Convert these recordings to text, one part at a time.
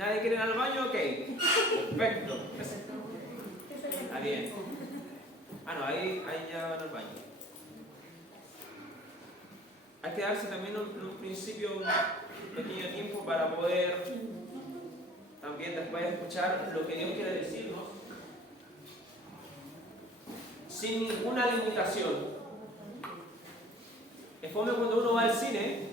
¿Nadie quiere ir al baño? Ok. Perfecto. Está bien. Ah, no, ahí ya van al baño. Hay que darse también un principio, un pequeño tiempo para poder también después escuchar lo que Dios quiere decirnos sin ninguna limitación. Es fome cuando uno va al cine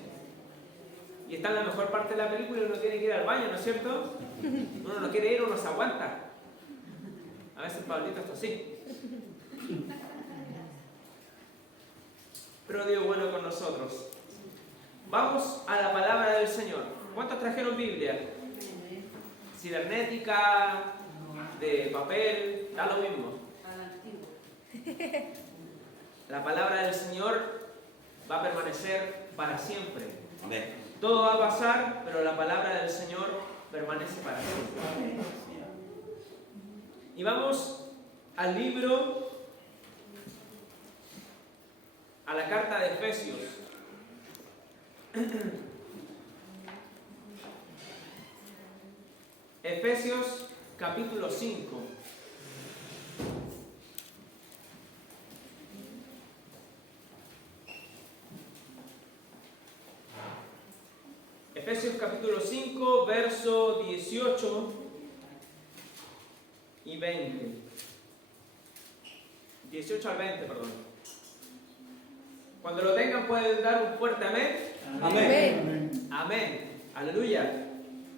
y está en la mejor parte de la película y uno tiene que ir al baño, ¿no es cierto? Uno no quiere ir, uno se aguanta. A veces Pablito está así. Pero Dios bueno con nosotros. Vamos a la palabra del Señor. ¿Cuántos trajeron Biblia? Cibernética, de papel, da lo mismo. La palabra del Señor va a permanecer para siempre. Amén. Todo va a pasar, pero la palabra del Señor permanece para siempre. Y vamos al libro, a la carta de Efesios. Efesios capítulo 5. Efesios capítulo 5, verso 18 y 20. 18 al 20, perdón. Cuando lo tengan pueden dar un fuerte amén. Amén. Amén. Aleluya.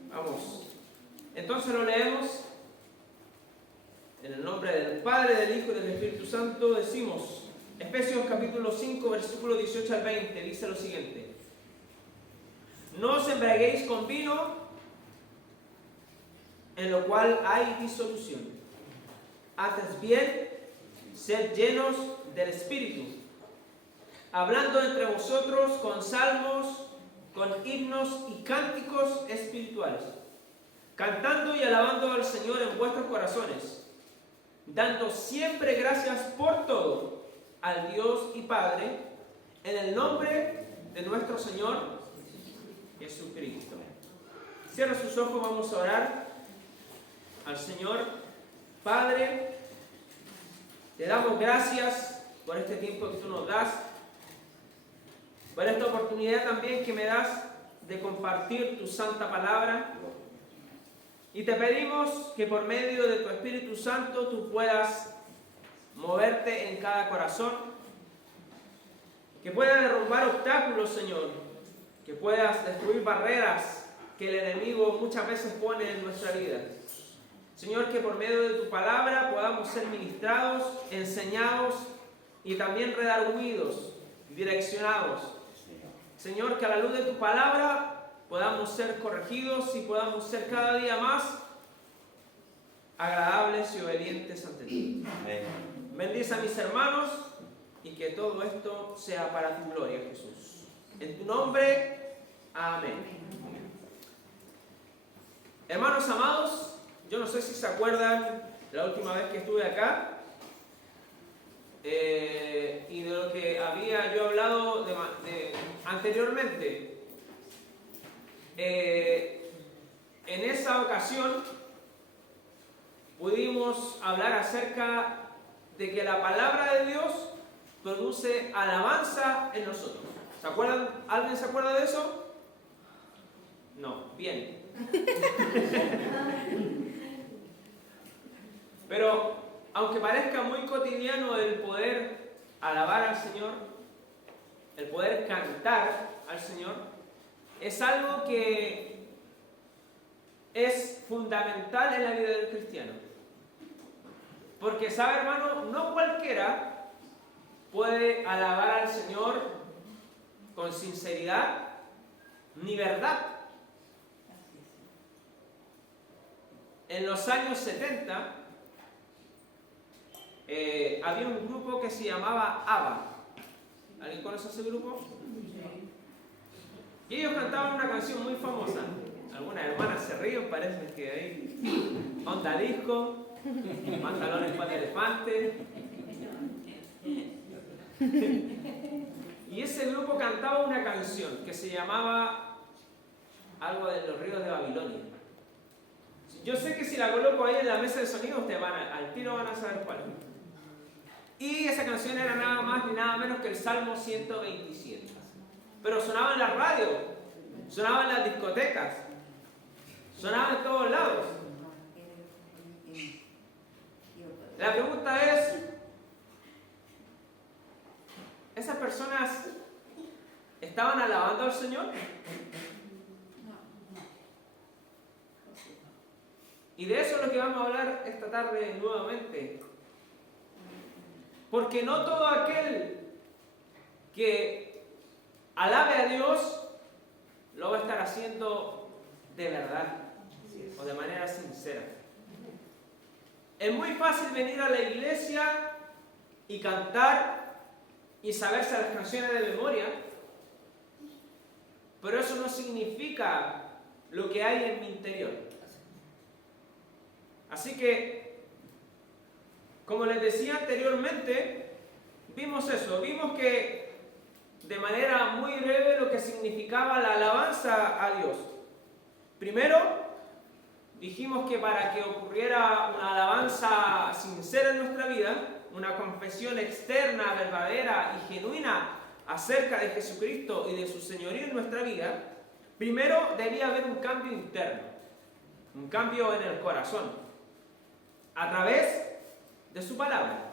Vamos. Entonces lo leemos. En el nombre del Padre, del Hijo y del Espíritu Santo decimos, Efesios capítulo 5, versículo 18 al 20, dice lo siguiente. No os embriaguéis con vino, en lo cual hay disolución. Antes bien, sed llenos del Espíritu, hablando entre vosotros con salmos, con himnos y cánticos espirituales, cantando y alabando al Señor en vuestros corazones, dando siempre gracias por todo al Dios y Padre, en el nombre de nuestro Señor Jesucristo. Cierra sus ojos, vamos a orar al Señor. Padre, te damos gracias por este tiempo que tú nos das, por esta oportunidad también que me das de compartir tu santa palabra. Y te pedimos que por medio de tu Espíritu Santo tú puedas moverte en cada corazón, que puedas derrumbar obstáculos, Señor, que puedas destruir barreras que el enemigo muchas veces pone en nuestra vida. Señor, que por medio de tu palabra podamos ser ministrados, enseñados y también redarguidos, direccionados. Señor, que a la luz de tu palabra podamos ser corregidos y podamos ser cada día más agradables y obedientes ante ti. Amén. Bendice a mis hermanos y que todo esto sea para tu gloria, Jesús. En tu nombre, amén. Hermanos amados, yo no sé si se acuerdan de la última vez que estuve acá y de lo que había yo hablado anteriormente. En esa ocasión pudimos hablar acerca de que la palabra de Dios produce alabanza en nosotros. ¿Se acuerdan? ¿Alguien se acuerda de eso? No, bien. Pero aunque parezca muy cotidiano el poder alabar al Señor, el poder cantar al Señor, es algo que es fundamental en la vida del cristiano. Porque, ¿sabe, hermano? No cualquiera puede alabar al Señor con sinceridad ni verdad. En los años 70 había un grupo que se llamaba ABBA. ¿Alguien conoce ese grupo? Y ellos cantaban una canción muy famosa. Algunas hermanas se ríen, parece que hay onda disco, pantalones para elefante. Y ese grupo cantaba una canción que se llamaba algo de los ríos de Babilonia. Yo sé que si la coloco ahí en la mesa de sonido, ustedes al tiro van a saber cuál. Y esa canción era nada más ni nada menos que el Salmo 127. Pero sonaba en la radio, sonaba en las discotecas, sonaba en todos lados. La pregunta es, ¿esas personas estaban alabando al Señor? Y de eso es lo que vamos a hablar esta tarde nuevamente. Porque no todo aquel que alabe a Dios lo va a estar haciendo de verdad o de manera sincera. Es muy fácil venir a la iglesia y cantar y saberse las canciones de memoria, pero eso no significa lo que hay en mi interior. Así que, como les decía anteriormente, vimos eso, vimos que de manera muy breve lo que significaba la alabanza a Dios. Primero, dijimos que para que ocurriera una alabanza sincera en nuestra vida, una confesión externa, verdadera y genuina acerca de Jesucristo y de su señorío en nuestra vida, primero debía haber un cambio interno, un cambio en el corazón, a través de su palabra.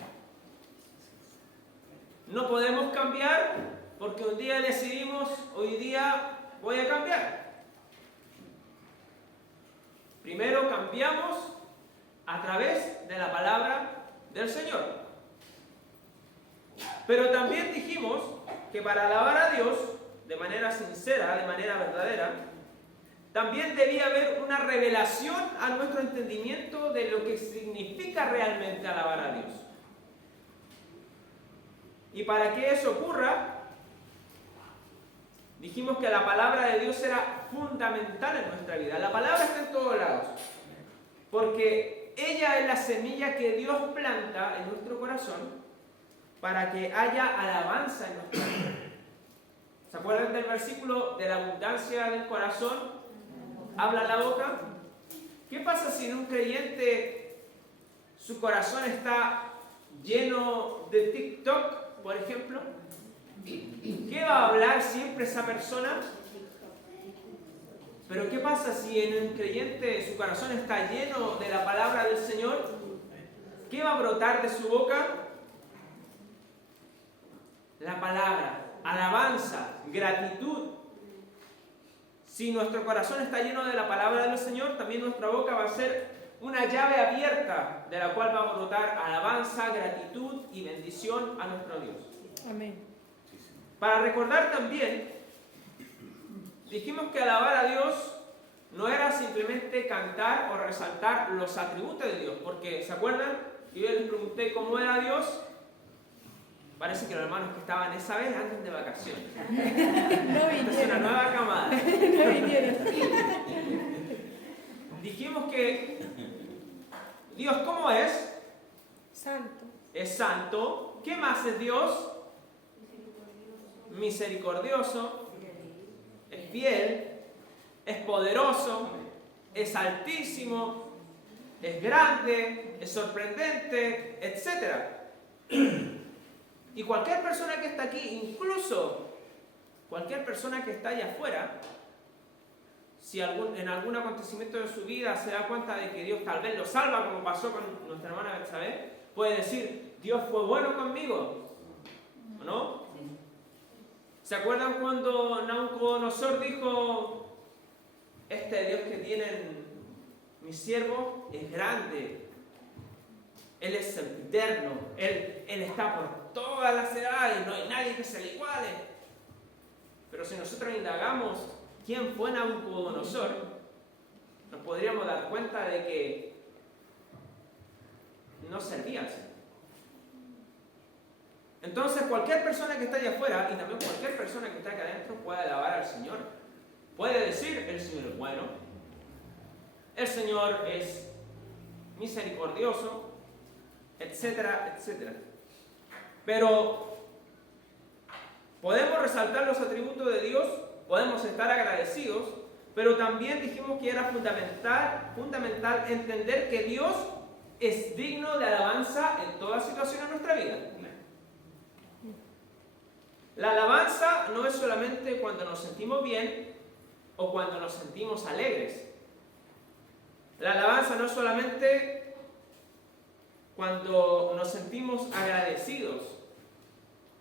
No podemos cambiar porque un día decidimos, hoy día voy a cambiar. Primero cambiamos a través de la palabra del Señor. Pero también dijimos que para alabar a Dios de manera sincera, de manera verdadera, también debía haber una revelación a nuestro entendimiento de lo que significa realmente alabar a Dios. Y para que eso ocurra, dijimos que la palabra de Dios era fundamental en nuestra vida. La palabra está en todos lados, porque ella es la semilla que Dios planta en nuestro corazón para que haya alabanza en nuestra vida. ¿Se acuerdan del versículo de la abundancia del corazón habla la boca? ¿Qué pasa si en un creyente su corazón está lleno de TikTok, por ejemplo? ¿Qué va a hablar siempre esa persona? Pero ¿qué pasa si en un creyente su corazón está lleno de la palabra del Señor? ¿Qué va a brotar de su boca? La palabra, alabanza, gratitud. Si nuestro corazón está lleno de la palabra del Señor, también nuestra boca va a ser una llave abierta de la cual va a brotar alabanza, gratitud y bendición a nuestro Dios. Amén. Para recordar también, dijimos que alabar a Dios no era simplemente cantar o resaltar los atributos de Dios, porque ¿se acuerdan? Yo les pregunté cómo era Dios. Parece que los hermanos que estaban esa vez andan de vacaciones. No vinieron. Es una nueva camada. No vinieron. Dijimos que Dios, ¿cómo es? Santo. Es santo. ¿Qué más es Dios? Misericordioso. Es fiel. Es poderoso. Es altísimo. Es grande. Es sorprendente, etc. Y cualquier persona que está aquí, incluso cualquier persona que está allá afuera, si en algún acontecimiento de su vida se da cuenta de que Dios tal vez lo salva, como pasó con nuestra hermana Betsabé, puede decir, Dios fue bueno conmigo, ¿o no? ¿Se acuerdan cuando Nabucodonosor dijo, este Dios que tienen mis siervos es grande, Él es eterno, Él está por todas las edades, no hay nadie que se le iguale? Pero si nosotros indagamos quién fue Nabucodonosor, nos podríamos dar cuenta de que no servía al Señor. Entonces cualquier persona que está allá afuera y también cualquier persona que está acá adentro puede alabar al Señor. Puede decir, el Señor es bueno, el Señor es misericordioso, etcétera, etcétera. Pero podemos resaltar los atributos de Dios, podemos estar agradecidos, pero también dijimos que era fundamental entender que Dios es digno de alabanza en toda situación de nuestra vida. La alabanza no es solamente cuando nos sentimos bien o cuando nos sentimos alegres. La alabanza no es solamente cuando nos sentimos agradecidos.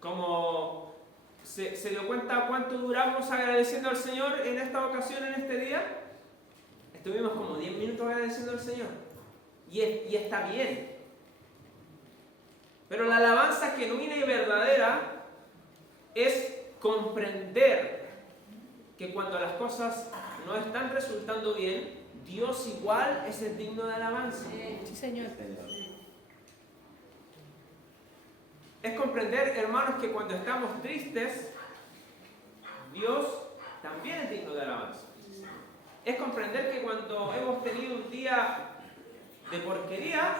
Como se dio cuenta cuánto duramos agradeciendo al Señor en esta ocasión, en este día. Estuvimos como 10 minutos agradeciendo al Señor. Y está bien. Pero la alabanza genuina y verdadera es comprender que cuando las cosas no están resultando bien, Dios igual es el digno de alabanza. Sí, Señor. Es comprender, hermanos, que cuando estamos tristes, Dios también es digno de alabanza. Es comprender que cuando hemos tenido un día de porquería,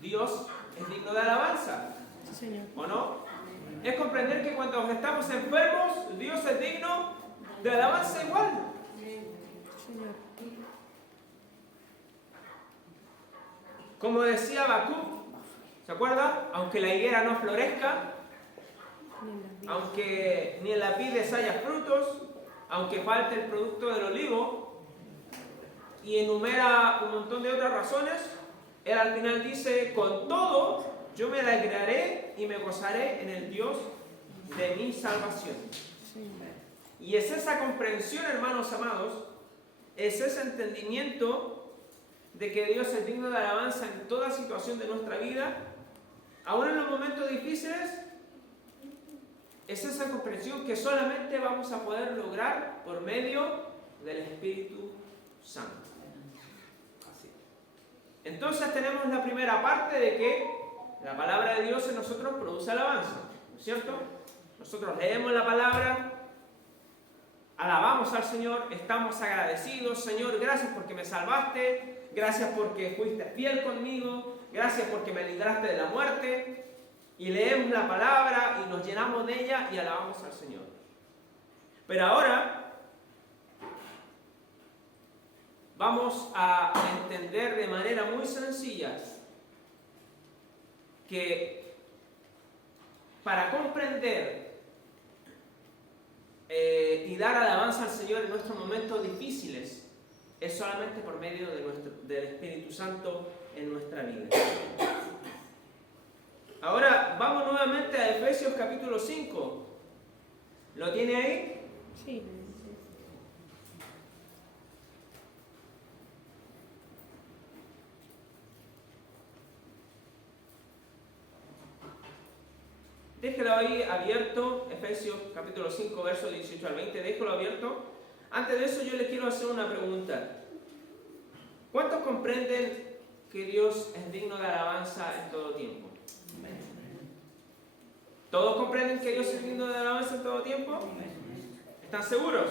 Dios es digno de alabanza. Sí, Señor. ¿O no? Es comprender que cuando estamos enfermos, Dios es digno de alabanza igual. Señor. Como decía Habacuc, ¿se acuerda? Aunque la higuera no florezca, aunque ni en las vides haya frutos, aunque falte el producto del olivo, y enumera un montón de otras razones, él al final dice, con todo, yo me alegraré y me gozaré en el Dios de mi salvación. Y es esa comprensión, hermanos amados, es ese entendimiento de que Dios es digno de alabanza en toda situación de nuestra vida, aún en los momentos difíciles, es esa comprensión que solamente vamos a poder lograr por medio del Espíritu Santo. Entonces tenemos la primera parte de que la palabra de Dios en nosotros produce alabanza, ¿no es cierto? Nosotros leemos la palabra, alabamos al Señor, estamos agradecidos, Señor, gracias porque me salvaste, gracias porque fuiste fiel conmigo, gracias porque me libraste de la muerte, y leemos la palabra y nos llenamos de ella y alabamos al Señor. Pero ahora vamos a entender de manera muy sencilla que para comprender y dar alabanza al Señor en nuestros momentos difíciles es solamente por medio del Espíritu Santo en nuestra vida. Ahora vamos nuevamente a Efesios capítulo 5. ¿Lo tiene ahí? Sí. Déjelo ahí abierto, Efesios capítulo 5, versos 18 al 20, déjelo abierto. Antes de eso yo les quiero hacer una pregunta. ¿Cuántos comprenden que Dios es digno de alabanza en todo tiempo? ¿Todos comprenden que Dios es digno de alabanza en todo tiempo? ¿Están seguros?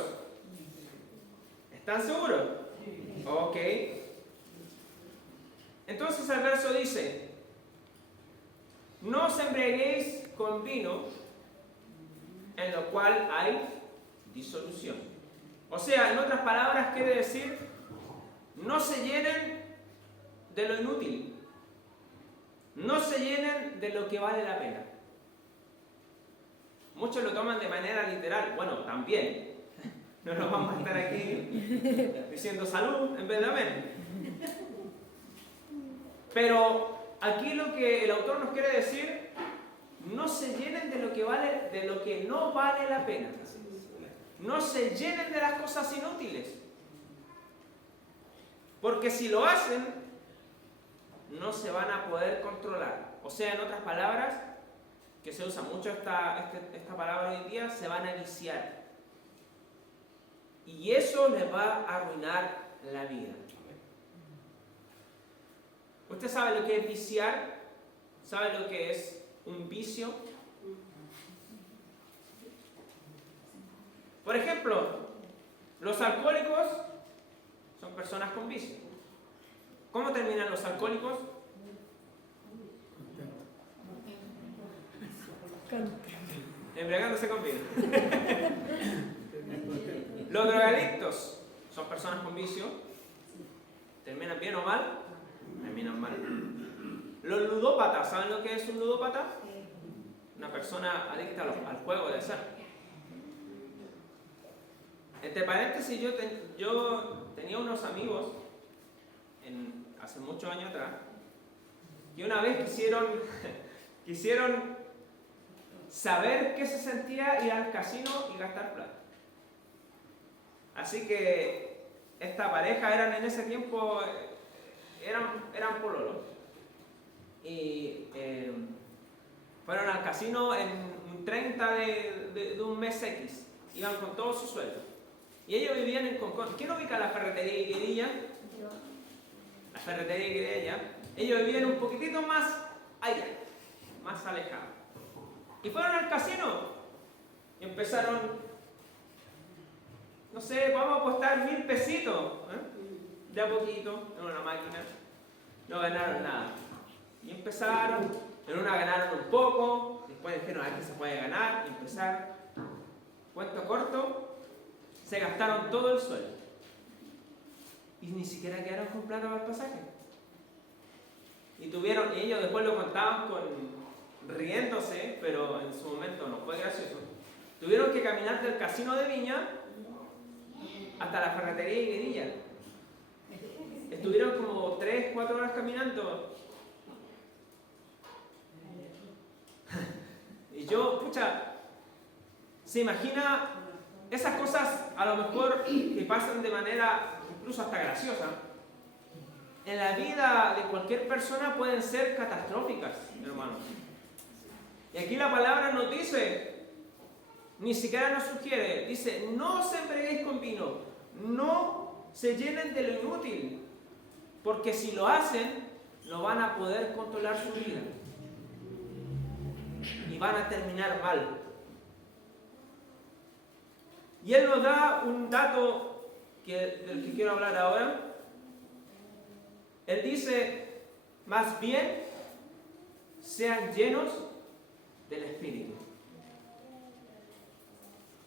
¿Están seguros? Ok. Entonces el verso dice, no os embriaguéis con vino, en lo cual hay disolución. O sea, en otras palabras, quiere decir, no se llenen de lo inútil, no se llenen de lo que vale la pena. Muchos lo toman de manera literal, bueno, también, no nos vamos a estar aquí diciendo salud en vez de amén. Pero aquí lo que el autor nos quiere decir, no se llenen de lo que no vale la pena. No se llenen de las cosas inútiles. Porque si lo hacen, no se van a poder controlar. O sea, en otras palabras, que se usa mucho esta palabra hoy en día, se van a viciar. Y eso les va a arruinar la vida. ¿Usted sabe lo que es viciar? ¿Sabe lo que es un vicio? Por ejemplo, los alcohólicos son personas con vicio. ¿Cómo terminan los alcohólicos? Embriagándose con vino. Los drogadictos son personas con vicio, terminan bien o mal, terminan mal. Los ludópatas, ¿saben lo que es un ludópata? Una persona adicta al juego de azar. Entre paréntesis, yo tenía unos amigos hace muchos años atrás que una vez quisieron saber qué se sentía ir al casino y gastar plata. Así que esta pareja en ese tiempo eran pololos. Y fueron al casino en un 30 de un mes X. Iban con todo su sueldo. Y ellos vivían en Concón. ¿Quién ubica la ferretería Higuerilla? La ferretería Higuerilla. Ellos vivían un poquitito más allá, más alejados. Y fueron al casino. Y empezaron, no sé, vamos a apostar 1000 pesitos. De a poquito, en una máquina. No ganaron nada. Y empezaron, en una ganaron un poco, después dijeron, aquí se puede ganar, y empezaron. Cuento corto, se gastaron todo el sueldo. Y ni siquiera quedaron con plata para el pasaje. Y ellos después lo contaban riéndose, pero en su momento no fue gracioso. Tuvieron que caminar del casino de Viña hasta la ferretería Higuerilla. Estuvieron como 3, 4 horas caminando. Y yo, se imagina esas cosas a lo mejor que pasan de manera incluso hasta graciosa. En la vida de cualquier persona pueden ser catastróficas, hermanos. Y aquí la palabra nos dice, ni siquiera nos sugiere, dice, no os embriaguéis con vino, no se llenen de lo inútil, porque si lo hacen, no van a poder controlar su vida. Y van a terminar mal. Y él nos da un dato del que quiero hablar ahora. Él dice, más bien, sean llenos del Espíritu.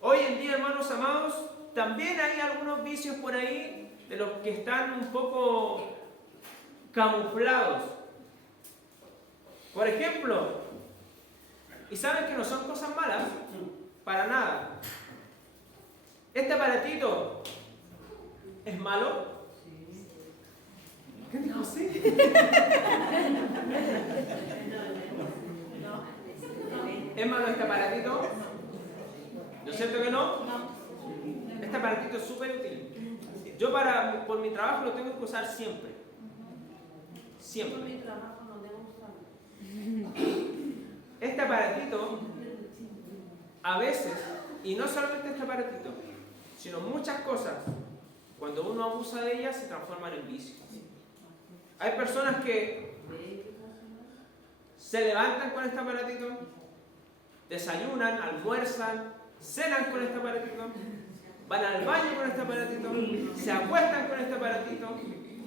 Hoy en día, hermanos amados, también hay algunos vicios por ahí de los que están un poco camuflados. Por ejemplo, y saben que no son cosas malas, para nada. Este aparatito es malo. ¿Qué dijo sí? ¿Es malo este aparatito? ¿No es cierto que no? Este aparatito es súper útil. Yo por mi trabajo lo tengo que usar siempre. Siempre. Este aparatito, a veces, y no solamente este aparatito, sino muchas cosas, cuando uno abusa de ellas, se transforman en vicio. Hay personas que se levantan con este aparatito, desayunan, almuerzan, cenan con este aparatito, van al baño con este aparatito, se acuestan con este aparatito,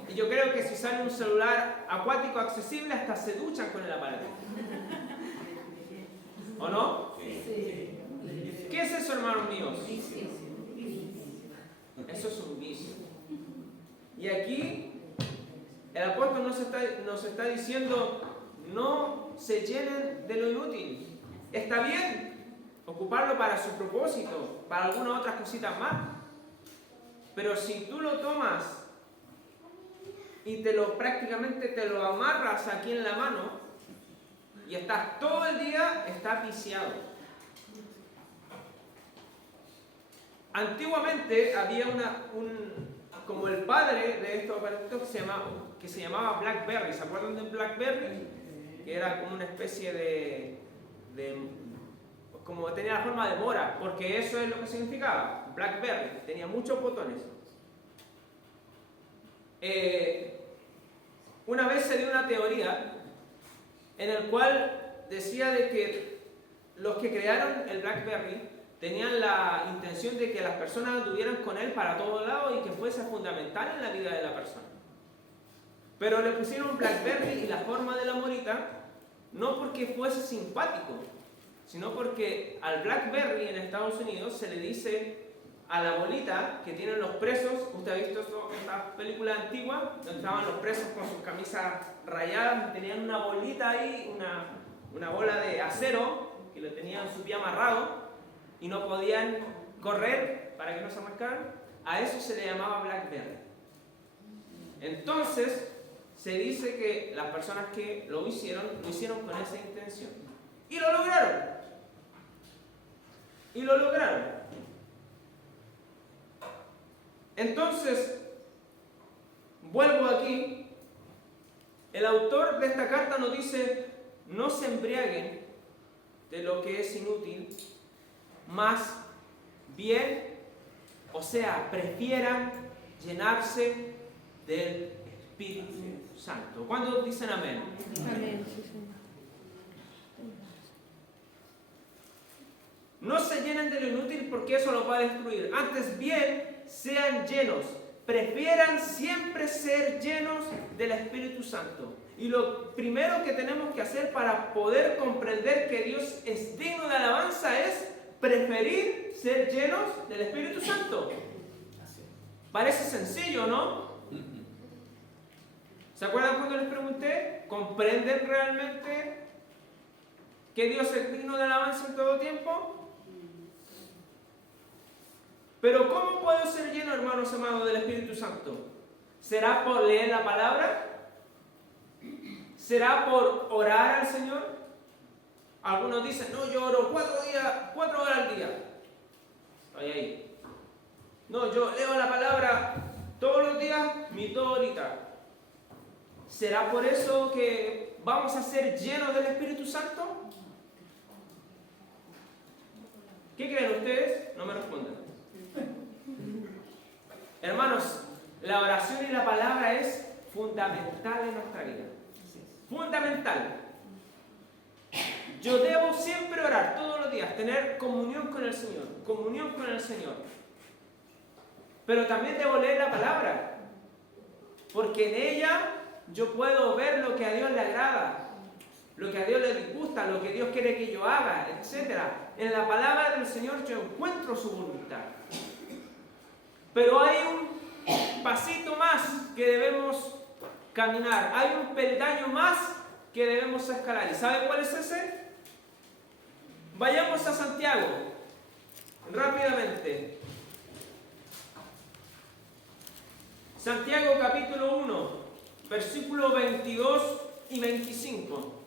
y yo creo que si sale un celular acuático accesible, hasta se duchan con el aparatito. ¿O no? ¿Qué es eso, hermanos míos? Eso es un vicio. Y aquí el apóstol nos está diciendo, no se llenen de lo inútil. Está bien ocuparlo para su propósito, para algunas otras cositas más. Pero si tú lo tomas y prácticamente te lo amarras aquí en la mano y estás todo el día, estás viciado. Antiguamente había como el padre de estos aparatos que se llamaba BlackBerry. ¿Se acuerdan de BlackBerry? Que era como una especie como tenía la forma de mora, porque eso es lo que significaba BlackBerry, tenía muchos botones. Una vez se dio una teoría en el cual decía de que los que crearon el BlackBerry tenían la intención de que las personas anduvieran con él para todos lados y que fuese fundamental en la vida de la persona. Pero le pusieron BlackBerry y la forma de la morita no porque fuese simpático, sino porque al BlackBerry en Estados Unidos se le dice a la bolita que tienen los presos. Usted ha visto estas películas antiguas donde estaban los presos con sus camisas rayadas, tenían una bolita ahí, una bola de acero que lo tenían su pie amarrado y no podían correr para que no se marcaran. A eso se le llamaba Blackberry. Entonces se dice que las personas que lo hicieron con esa intención y lo lograron. Entonces, vuelvo aquí. El autor de esta carta nos dice: no se embriaguen de lo que es inútil, más bien, o sea, prefieran llenarse del Espíritu Santo. ¿Cuántos dicen amén? Amén, sí, Señor. No se llenen de lo inútil porque eso los va a destruir. Antes bien, sean llenos. Prefieran siempre ser llenos del Espíritu Santo. Y lo primero que tenemos que hacer para poder comprender que Dios es digno de alabanza es preferir ser llenos del Espíritu Santo. Parece sencillo, ¿no? ¿Se acuerdan cuando les pregunté? ¿Comprenden realmente que Dios es digno de alabanza en todo tiempo? Pero ¿cómo puedo ser lleno, hermanos amados, del Espíritu Santo? ¿Será por leer la palabra? ¿Será por orar al Señor? Algunos dicen: no, yo oro 4 horas al día. Ahí. No, yo leo la palabra todos los días, mis 2 horitas. ¿Será por eso que vamos a ser llenos del Espíritu Santo? ¿Qué creen ustedes? No me respondan. Hermanos, la oración y la palabra es fundamental en nuestra vida. Fundamental. Yo debo siempre orar todos los días, tener comunión con el Señor. Pero también debo leer la palabra, porque en ella yo puedo ver lo que a Dios le agrada, lo que a Dios le disgusta, lo que Dios quiere que yo haga, etc. En la palabra del Señor yo encuentro su voluntad. Pero hay un pasito más que debemos caminar, hay un peldaño más que debemos escalar. ¿Y sabe cuál es ese? Vayamos a Santiago, rápidamente. Santiago capítulo 1, versículos 22 y 25.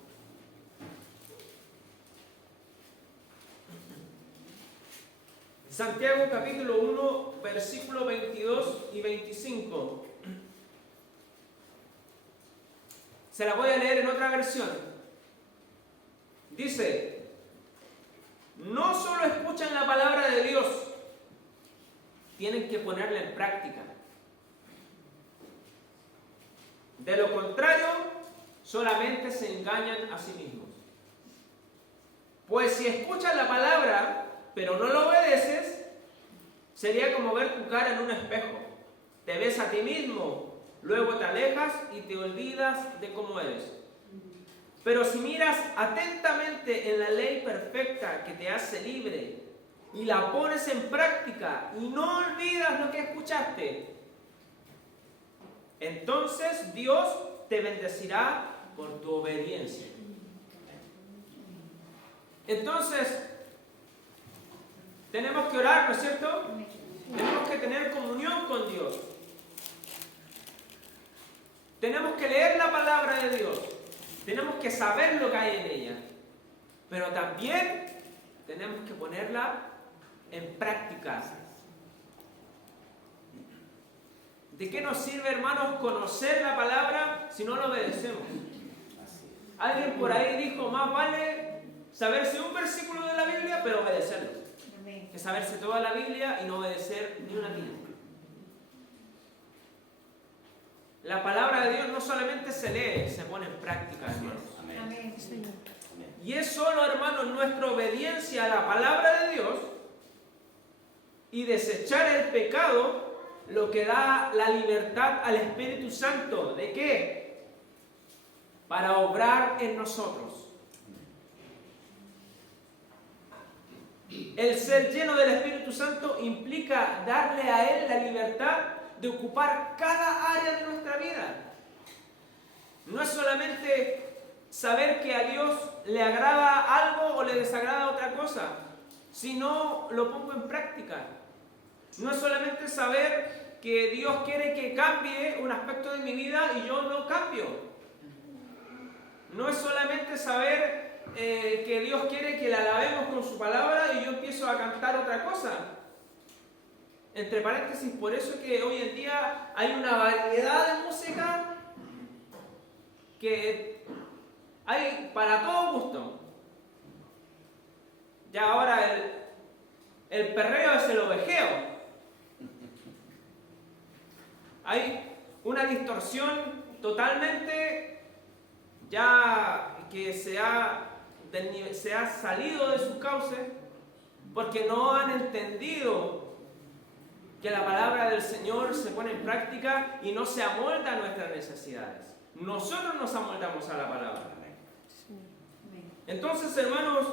Santiago capítulo 1, versículos 22 y 25. Se la voy a leer en otra versión. Dice: no solo escuchan la palabra de Dios, tienen que ponerla en práctica. De lo contrario, solamente se engañan a sí mismos. Pues si escuchas la palabra, pero no lo obedeces, sería como ver tu cara en un espejo. Te ves a ti mismo, luego te alejas y te olvidas de cómo eres. Pero si miras atentamente en la ley perfecta que te hace libre y la pones en práctica y no olvidas lo que escuchaste, entonces Dios te bendecirá por tu obediencia. Entonces, tenemos que orar, ¿no es cierto? Tenemos que tener comunión con Dios. Tenemos que leer la palabra de Dios. Tenemos que saber lo que hay en ella. Pero también tenemos que ponerla en práctica. ¿De qué nos sirve, hermanos, conocer la palabra si no la obedecemos? Alguien por ahí dijo: más vale saberse un versículo de la Biblia, pero obedecerlo, que saberse toda la Biblia y no obedecer ni una tilde. La palabra de Dios no solamente se lee, se pone en práctica, hermanos. Amén, Señor. Y es solo, hermanos, nuestra obediencia a la palabra de Dios y desechar el pecado lo que da la libertad al Espíritu Santo. ¿De qué? Para obrar en nosotros. El ser lleno del Espíritu Santo implica darle a Él la libertad de ocupar cada área de nuestra vida. No es solamente saber que a Dios le agrada algo o le desagrada otra cosa, sino lo pongo en práctica. No es solamente saber que Dios quiere que cambie un aspecto de mi vida y yo no cambio. No es solamente saber que Dios quiere que le alabemos con su palabra y yo empiezo a cantar otra cosa. Entre paréntesis, por eso es que hoy en día hay una variedad de música que hay para todo gusto. Ya ahora el perreo es el ovejeo. Hay una distorsión totalmente ya que se ha salido de sus cauces porque no han entendido que la palabra del Señor se pone en práctica y no se amolda a nuestras necesidades. Nosotros nos amoldamos a la palabra. Entonces, hermanos,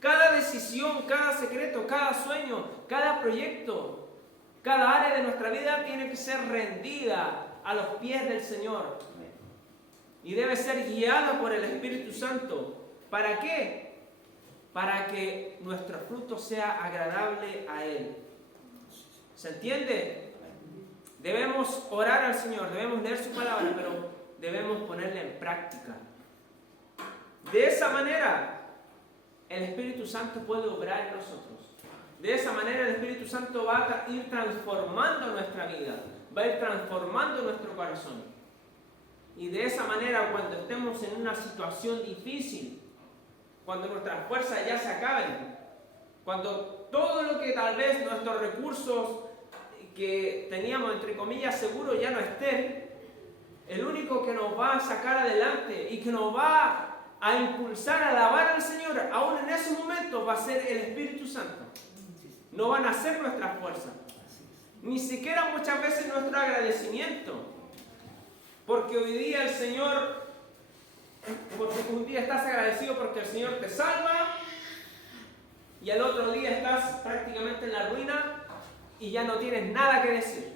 cada decisión, cada secreto, cada sueño, cada proyecto, cada área de nuestra vida tiene que ser rendida a los pies del Señor. Y debe ser guiada por el Espíritu Santo. ¿Para qué? Para que nuestro fruto sea agradable a Él. ¿Se entiende? Debemos orar al Señor, debemos leer su palabra, pero debemos ponerla en práctica. De esa manera, el Espíritu Santo puede obrar en nosotros. De esa manera, el Espíritu Santo va a ir transformando nuestra vida, va a ir transformando nuestro corazón. Y de esa manera, cuando estemos en una situación difícil, cuando nuestras fuerzas ya se acaben, cuando todo lo que tal vez nuestros recursos que teníamos, entre comillas, seguros ya no estén, el único que nos va a sacar adelante y que nos va a impulsar a alabar al Señor, aún en esos momentos, va a ser el Espíritu Santo. No van a ser nuestras fuerzas, ni siquiera muchas veces nuestro agradecimiento, porque hoy día el Señor, porque un día estás agradecido porque el Señor te salva y al otro día estás prácticamente en la ruina y ya no tienes nada que decir.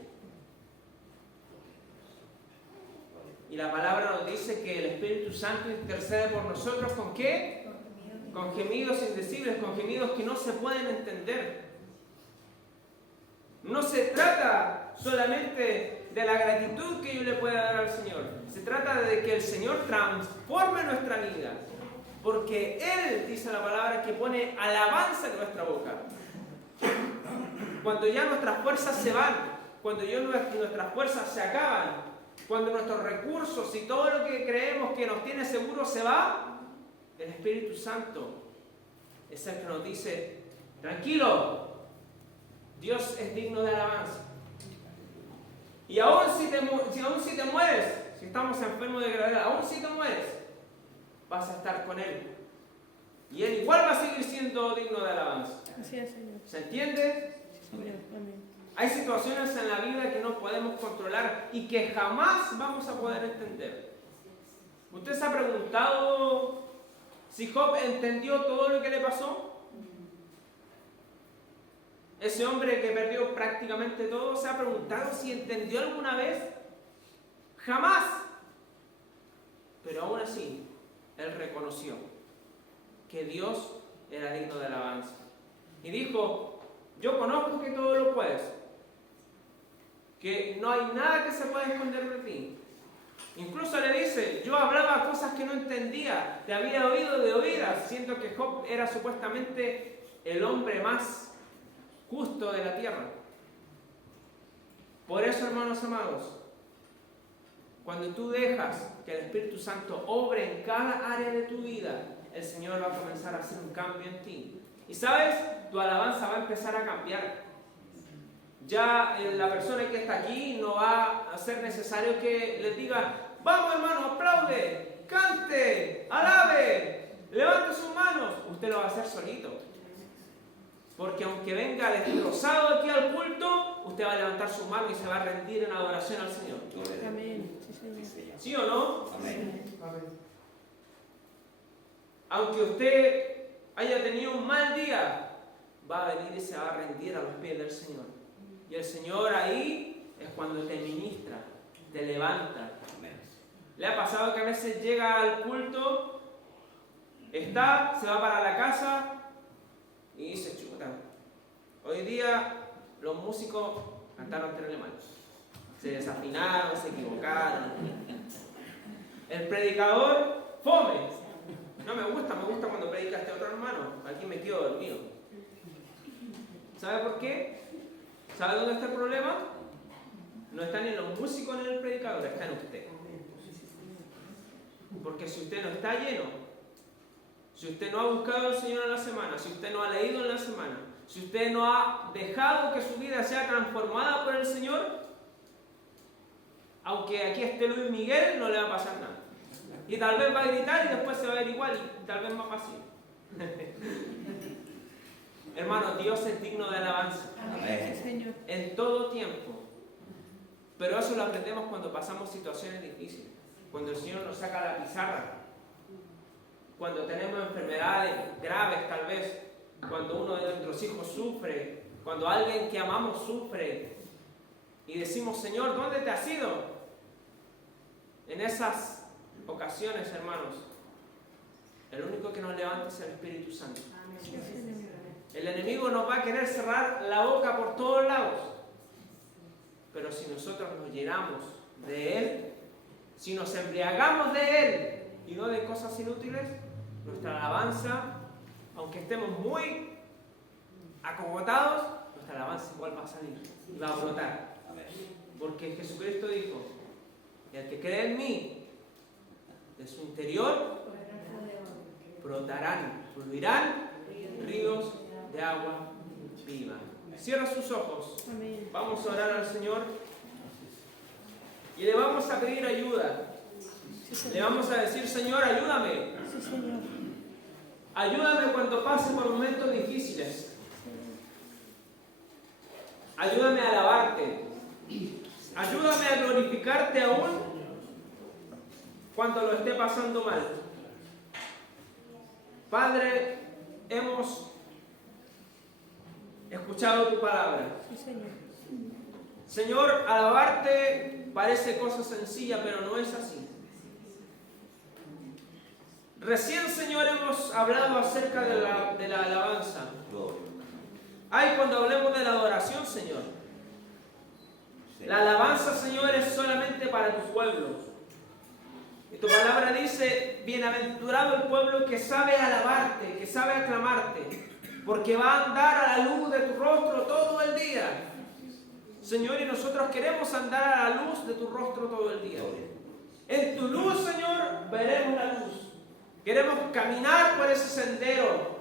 Y la palabra nos dice que el Espíritu Santo intercede por nosotros ¿con qué? Con gemidos indecibles, con gemidos que no se pueden entender. No se trata solamente de la gratitud que yo le pueda dar al Señor. Se trata de que el Señor transforme nuestra vida. Porque Él, dice la palabra, que pone alabanza en nuestra boca. Cuando ya nuestras fuerzas se van, cuando ya nuestras fuerzas se acaban, cuando nuestros recursos y todo lo que creemos que nos tiene seguro se va, el Espíritu Santo es el que nos dice, tranquilo, Dios es digno de alabanza. Y aún si te mueres, si estamos enfermos de gravedad, aún si te mueres, vas a estar con Él. Y Él igual va a seguir siendo digno de alabanza. Así es, Señor. ¿Se entiende? Señor, amén. Hay situaciones en la vida que no podemos controlar y que jamás vamos a poder entender. ¿Usted se ha preguntado si Job entendió todo lo que le pasó? Ese hombre que perdió prácticamente todo, ¿se ha preguntado si entendió alguna vez? Jamás. Pero aún así, él reconoció que Dios era digno de alabanza. Y dijo, yo conozco que todo lo puedes, que no hay nada que se pueda esconder de ti. Incluso le dice, yo hablaba cosas que no entendía, te había oído de oídas, siendo que Job era supuestamente el hombre más justo de la tierra. Por eso, hermanos amados, cuando tú dejas que el Espíritu Santo obre en cada área de tu vida, el Señor va a comenzar a hacer un cambio en ti. Y sabes, tu alabanza va a empezar a cambiar. Ya la persona que está aquí no va a ser necesario que les diga, vamos hermano, aplaude, cante, alabe, levante sus manos. Usted lo va a hacer solito. Porque aunque venga destrozado aquí al culto, usted va a levantar sus manos y se va a rendir en adoración al Señor. Amén. Sí, Señor. ¿Sí o no? Amén. Aunque usted haya tenido un mal día, va a venir y se va a rendir a los pies del Señor. Y el Señor ahí es cuando te ministra, te levanta. ¿Le ha pasado que a veces llega al culto, se va para la casa y dice, chuta, hoy día los músicos cantaron terrible mal, se desafinaron, se equivocaron, el predicador, fome, no me gusta cuando predica este otro hermano, aquí me quedo dormido. ¿Sabe por qué? ¿Sabe dónde está el problema? No está ni en los músicos ni en el predicador, está en usted. Porque si usted no está lleno, si usted no ha buscado al Señor en la semana, si usted no ha leído en la semana, si usted no ha dejado que su vida sea transformada por el Señor, aunque aquí esté Luis Miguel, no le va a pasar nada. Y tal vez va a gritar y después se va a ver igual y tal vez más fácil. Hermano, Dios es digno de alabanza. Señor. En todo tiempo. Pero eso lo aprendemos cuando pasamos situaciones difíciles. Cuando el Señor nos saca la pizarra. Cuando tenemos enfermedades graves tal vez. Cuando uno de nuestros hijos sufre. Cuando alguien que amamos sufre. Y decimos, Señor, ¿dónde te has ido? En esas ocasiones, hermanos, el único que nos levanta es el Espíritu Santo. El enemigo nos va a querer cerrar la boca por todos lados. Pero si nosotros nos llenamos de Él, si nos embriagamos de Él y no de cosas inútiles, nuestra alabanza, aunque estemos muy acogotados, nuestra alabanza igual va a salir y va a brotar. Porque Jesucristo dijo, el que cree en mí, de su interior brotarán, fluirán ríos de agua viva. Cierra sus ojos. Amén. Vamos a orar al Señor y le vamos a pedir ayuda. Le vamos a decir, Señor, ayúdame. Sí, Señor. Ayúdame cuando pase por momentos difíciles. Ayúdame a alabarte. Ayúdame a glorificarte aún cuando lo esté pasando mal. Padre, hemos escuchado tu palabra. Sí, Señor. Señor, alabarte parece cosa sencilla, pero no es así. Recién, Señor, hemos hablado acerca de la alabanza. Ay, cuando hablemos de la adoración, Señor. La alabanza, Señor, es solamente para tu pueblo. Y tu palabra dice, bienaventurado el pueblo que sabe alabarte, que sabe aclamarte, porque va a andar a la luz de tu rostro todo el día. Señor, y nosotros queremos andar a la luz de tu rostro todo el día. En tu luz, Señor, veremos la luz. Queremos caminar por ese sendero,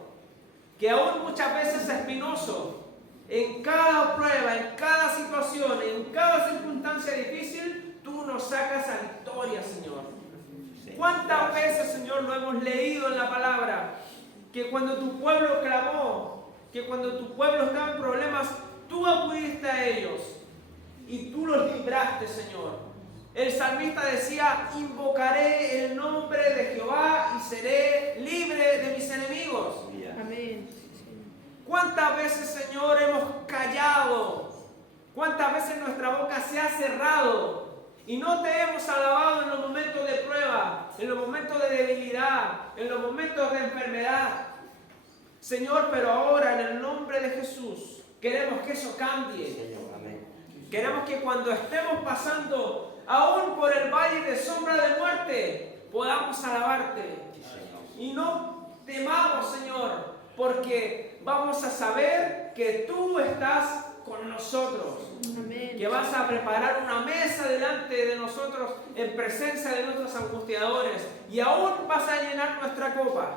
que aún muchas veces es espinoso. En cada prueba, en cada situación, en cada circunstancia difícil, tú nos sacas a victoria, Señor. ¿Cuántas veces, Señor, lo hemos leído en la palabra? Que cuando tu pueblo clamó, que cuando tu pueblo estaba en problemas, tú acudiste a ellos y tú los libraste, Señor. El salmista decía, invocaré el nombre de Jehová y seré libre de mis enemigos. Amén. ¿Cuántas veces, Señor, hemos callado? ¿Cuántas veces nuestra boca se ha cerrado? Y no te hemos alabado en los momentos de prueba, en los momentos de debilidad, en los momentos de enfermedad. Señor, pero ahora en el nombre de Jesús queremos que eso cambie. Queremos que cuando estemos pasando aún por el valle de sombra de muerte, podamos alabarte. Y no temamos, Señor, porque vamos a saber que tú estás con nosotros. Amén. Que vas a preparar una mesa delante de nosotros en presencia de nuestros angustiadores. Y aún vas a llenar nuestra copa.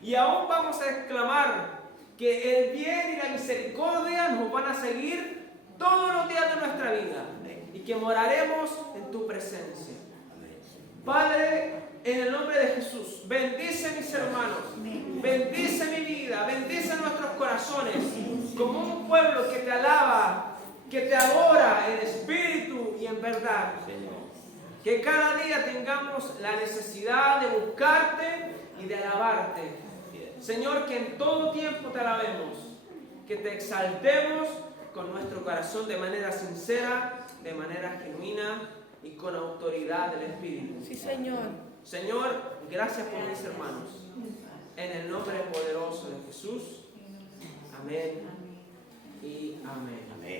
Y aún vamos a exclamar que el bien y la misericordia nos van a seguir todos los días de nuestra vida. Y que moraremos en tu presencia. Padre, en el nombre de Jesús, bendice a mis hermanos, bendice mi vida, bendice nuestros corazones, como un pueblo que te alaba, que te adora en espíritu y en verdad. Que cada día tengamos la necesidad de buscarte y de alabarte. Señor, que en todo tiempo te alabemos, que te exaltemos con nuestro corazón de manera sincera, de manera genuina y con autoridad del Espíritu. Sí, Señor. Señor, gracias por mis hermanos. En el nombre poderoso de Jesús. Amén y amén. Amén.